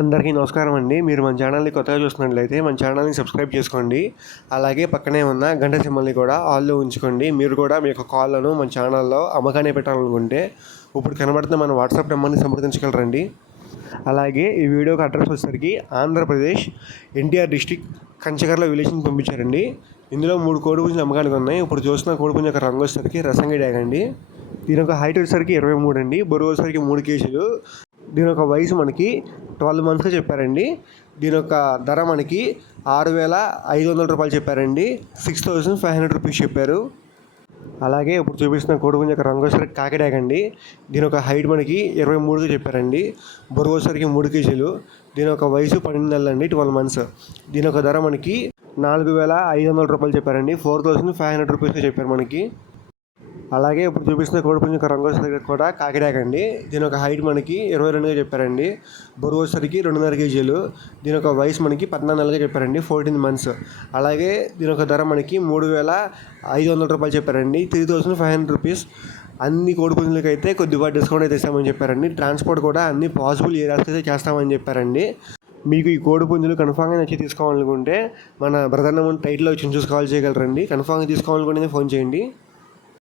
అందరికీ నమస్కారం అండి. మీరు మన ఛానల్ని కొత్తగా చూస్తున్నట్లయితే మన ఛానల్ని సబ్స్క్రైబ్ చేసుకోండి. అలాగే పక్కనే ఉన్న గంట సింబల్ని కూడా ఆల్లో ఉంచుకోండి. మీరు కూడా మీ యొక్క కాల్లను మన ఛానల్లో అమ్మకాన్ని పెట్టాలనుకుంటే ఇప్పుడు కనబడుతున్న మన వాట్సాప్ నెంబర్ని సంప్రదించగలరండి. అలాగే ఈ వీడియోకి అడ్రస్ వచ్చేసరికి ఆంధ్రప్రదేశ్ ఎన్టీఆర్ డిస్టిక్ కంచకర్ల విలేజ్ని పంపించారండి. ఇందులో 3 కోడిపుంజులు అమ్మకానికి ఉన్నాయి. ఇప్పుడు చూస్తున్న కోడిపుంజు యొక్క రంగు వచ్చేసరికి రసంగి డ్యాగ్ అండి. దీని యొక్క హైట్ వచ్చేసరికి 23 అండి. బరువు వచ్చేసరికి 3 కేజీలు. దీని యొక్క వయసు మనకి 12 మంత్స్గా చెప్పారండి. దీని యొక్క ధర మనకి 6,500 రూపాయలు చెప్పారండి. 6,500 రూపీస్ చెప్పారు. అలాగే ఇప్పుడు చూపిస్తున్న కోడిపుంజు యొక్క రంగు వచ్చేసరికి కాకి డ్యాగ్ అండి. దీని యొక్క హైట్ మనకి 23గా చెప్పారండి. బరువు వచ్చేసరికి 3 కేజీలు. దీని యొక్క వయసు 12 నెలలు అండి, 12 మంత్స్. దీని యొక్క ధర మనకి 4,500 రూపాయలు చెప్పారండి. 4,500 రూపీస్గా చెప్పారు మనకి. అలాగే ఇప్పుడు చూపిస్తున్న కోడిపుంజు యొక్క రంగు వచ్చేసరికి కూడా కాకి డ్యాగ్ అండి. దీని యొక్క హైట్ మనకి 22గా చెప్పారండి. బరువు వచ్చేసరికి 2.5 కేజీలు. దీని యొక్క వయసు మనకి 14 నెలలుగా చెప్పారండి, 14 మంత్స్. అలాగే దీని యొక్క ధర మనకి 3,500 రూపాయలు చెప్పారండి, 3,500 రూపీస్. అన్ని కోడిపుంజులకి అయితే కొద్దిపాటి డిస్కౌంట్ అయితే ఇస్తామని చెప్పారండి. ట్రాన్స్పోర్ట్ కూడా అన్ని పాసిబుల్ ఏరియాస్కి అయితే చేస్తామని చెప్పారండి. మీకు ఈ కోడిపుంజులు కన్ఫామ్గా నచ్చి తీసుకోవాలనుకుంటే మన బ్రదర్ నెంబర్ టైటిల్లో చూసి కాల్ చేయగలరండి. కన్ఫామ్గా తీసుకోవాలనుకుంటే ఫోన్ చేయండి.